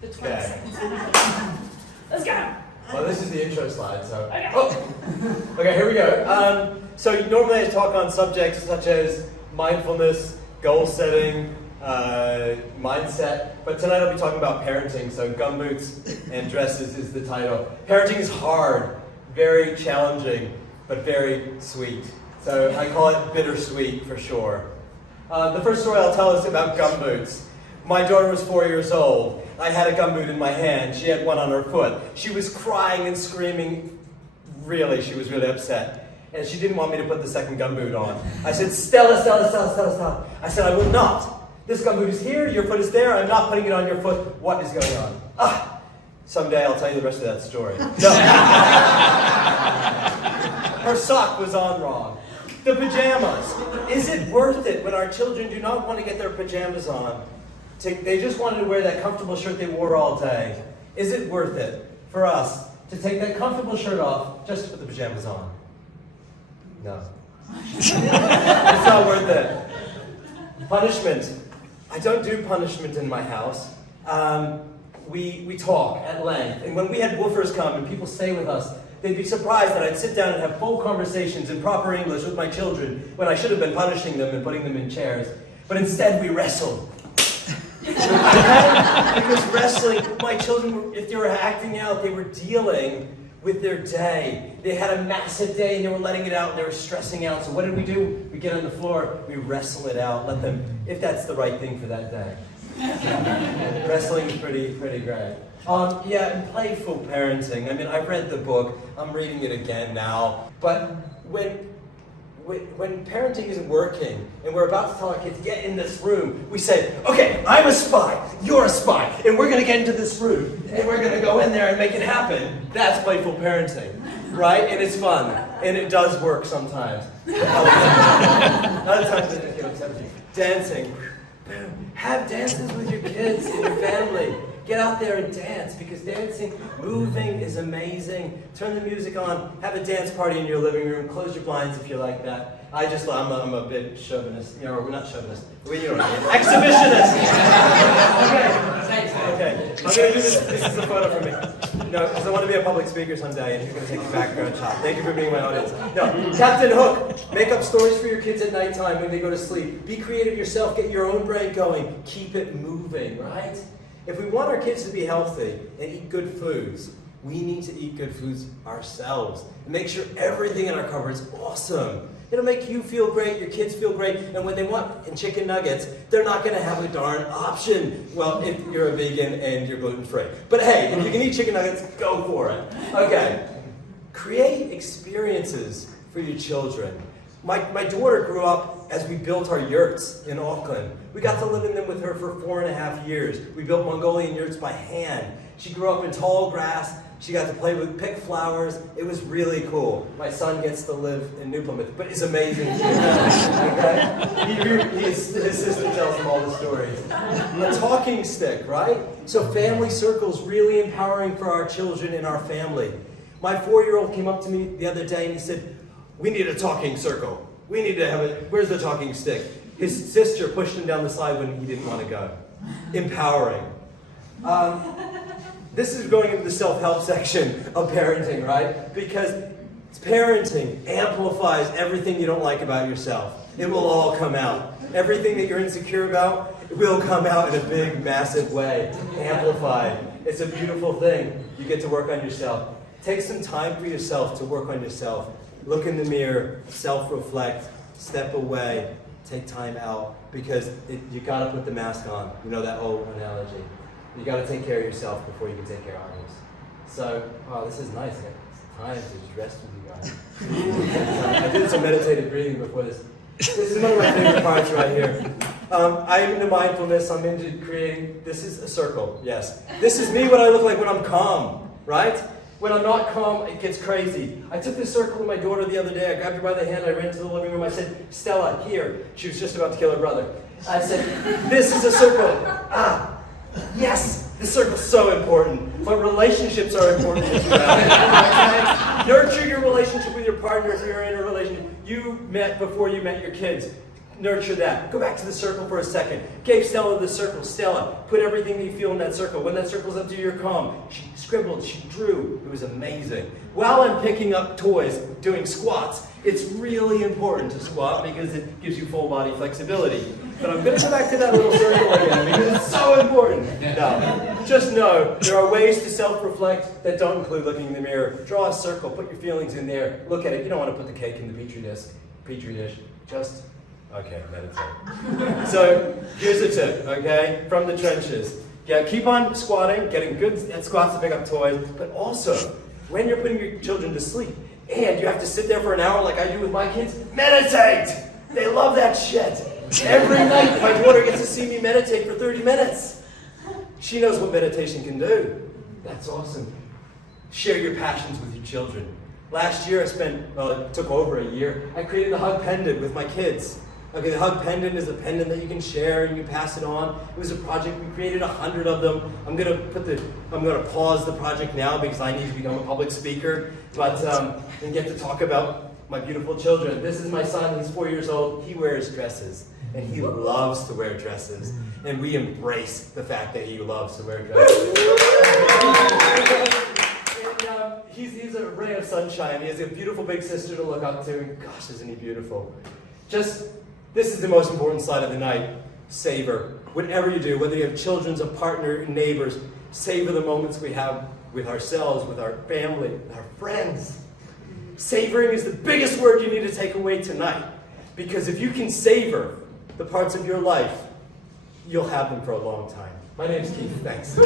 The 20 Okay. seconds. Let's go. Well, this is the intro slide, so. Okay. Oh. Okay, here we go. So normally I talk on subjects such as mindfulness, goal setting, mindset, but tonight I'll be talking about parenting. So Gumboots and Dresses is the title. Parenting is hard, very challenging, but very sweet. So I call it bittersweet for sure. The first story I'll tell is about Gumboots. My daughter was 4 years old. I had a gumboot in my hand. She had one on her foot. She was crying and screaming. Really, she was really upset. And she didn't want me to put the second gumboot on. I said, Stella, stop. I said, I will not. This gumboot is here, your foot is there, I'm not putting it on your foot. What is going on? Someday I'll tell you the rest of that story. No. Her sock was on wrong. The pajamas. Is it worth it when our children do not want to get their pajamas on? They just wanted to wear that comfortable shirt they wore all day. Is it worth it for us to take that comfortable shirt off just to put the pajamas on? No. It's not worth it. Punishment. I don't do punishment in my house. We talk at length. And when we had woofers come and people stay with us, they'd be surprised that I'd sit down and have full conversations in proper English with my children when I should have been punishing them and putting them in chairs. But instead we wrestled. Because wrestling, my children, if they were acting out, they were dealing with their day. They had a massive day and they were letting it out and they were stressing out. So what did we do? We get on the floor, we wrestle it out, let them, if that's the right thing for that day. Wrestling is pretty great. And playful parenting. I mean, I read the book, I'm reading it again now. But when parenting isn't working, and we're about to tell our kids, get in this room, we say, okay, I'm a spy, you're a spy, and we're going to get into this room, and we're going to go in there and make it happen. That's playful parenting, right? And it's fun, and it does work sometimes. Other times it get upset with you. Dancing. Have dances with your kids and your family. Get out there and dance, because dancing, moving is amazing. Turn the music on, have a dance party in your living room, close your blinds if you like that. I'm a bit chauvinist, we're not chauvinist, you know what I mean. Exhibitionist! Okay, I'm going to do this is a photo for me. No, because I want to be a public speaker someday, and you're going to take the background shot. Thank you for being my audience. No, Captain Hook. Make up stories for your kids at nighttime when they go to sleep. Be creative yourself, get your own brain going. Keep it moving, right? If we want our kids to be healthy and eat good foods, we need to eat good foods ourselves and make sure everything in our cupboard is awesome. It'll make you feel great, your kids feel great, and when they want chicken nuggets, they're not going to have a darn option. Well, if you're a vegan and you're gluten-free. But hey, if you can eat chicken nuggets, go for it. Okay. Create experiences for your children. My daughter grew up as we built our yurts in Auckland. We got to live in them with her for 4.5 years. We built Mongolian yurts by hand. She grew up in tall grass. She got to play with, pick flowers. It was really cool. My son gets to live in New Plymouth, but it's amazing too. Okay? His sister tells him all the stories. A talking stick, right? So family circles, really empowering for our children in our family. My 4-year-old came up to me the other day and he said, we need a talking circle. We need to have it. Where's the talking stick? His sister pushed him down the slide when he didn't want to go. Empowering. This is going into the self-help section of parenting, right? Because parenting amplifies everything you don't like about yourself. It will all come out. Everything that you're insecure about, it will come out in a big, massive way. Amplified. It's a beautiful thing. You get to work on yourself. Take some time for yourself to work on yourself. Look in the mirror, self-reflect, step away, take time out, because you got to put the mask on. You know that old analogy. You got to take care of yourself before you can take care of others. So, this is nice. I got time to just rest with you guys. I did some meditative breathing before this. This is one of my favorite parts right here. I'm into mindfulness. I'm into creating. This is a circle. Yes. This is me. What I look like when I'm calm. Right. When I'm not calm, it gets crazy. I took this circle with my daughter the other day. I grabbed her by the hand. I ran to the living room. I said, Stella, here. She was just about to kill her brother. I said, this is a circle. Yes, this circle's so important. But relationships are important as well. Okay? Nurture your relationship with your partner if you're in a relationship. You met before you met your kids. nurture that. Go back to the circle for a second. Gave Stella the circle. Stella, put everything that you feel in that circle. When that circle's up to your calm, she scribbled, she drew. It was amazing. While I'm picking up toys, doing squats, it's really important to squat because it gives you full body flexibility. But I'm going to go back to that little circle again because it's so important. Now, just know there are ways to self-reflect that don't include looking in the mirror. Draw a circle, put your feelings in there, look at it. You don't want to put the cake in the petri dish. Just, okay, meditate. So, here's a tip, okay, from the trenches. Yeah, keep on squatting, getting good at squats to pick up toys, but also, when you're putting your children to sleep, and you have to sit there for an hour like I do with my kids, meditate! They love that shit. Every night, my daughter gets to see me meditate for 30 minutes. She knows what meditation can do. That's awesome. Share your passions with your children. Last year it took over a year, I created a hug pendant with my kids. Okay, the hug pendant is a pendant that you can share and you pass it on. It was a project, we created 100 of them. I'm gonna pause the project now because I need to become a public speaker, and get to talk about my beautiful children. This is my son, he's 4 years old, he wears dresses. And he loves to wear dresses. And we embrace the fact that he loves to wear dresses. And he's a ray of sunshine. He has a beautiful big sister to look up to. And gosh, isn't he beautiful? This is the most important slide of the night. Savor. Whatever you do, whether you have children, a partner, neighbors, savor the moments we have with ourselves, with our family, with our friends. Savoring is the biggest word you need to take away tonight. Because if you can savor the parts of your life, you'll have them for a long time. My name's Keith, thanks.